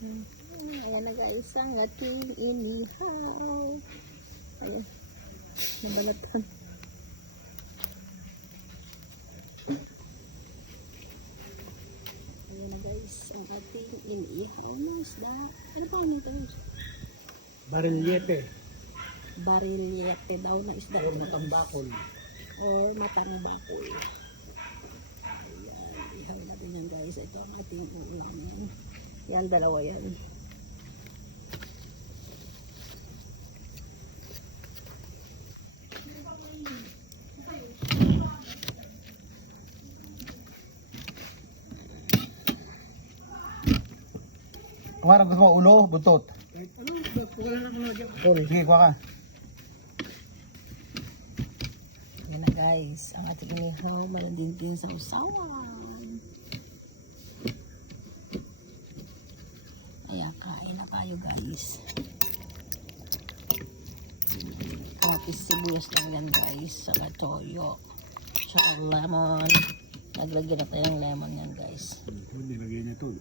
Ayan na guys, ang ating inihaw. Ayan, nabalatan. Ayan na guys, ang ating inihaw na isda. Ano pa nito? Barilyete. Barilyete daw na isda. O matang bakol. Or mata na bakul. Ayan, ihaw natin yan guys. Ito ang ating ulam yan. Yan, dalawa yan. Kung ano gusto mo, ulo, buntot. Ano? Wala na mga dyan. Sige, kuha ka. Yan na guys, ang ating inihaw, malanding sa usawan. Ayan, kain na tayo guys. Kapis sibuyas lang yan guys, saka toyo, saka lemon. Naglagyan na tayong lemon yan guys. Nilagay niya ito.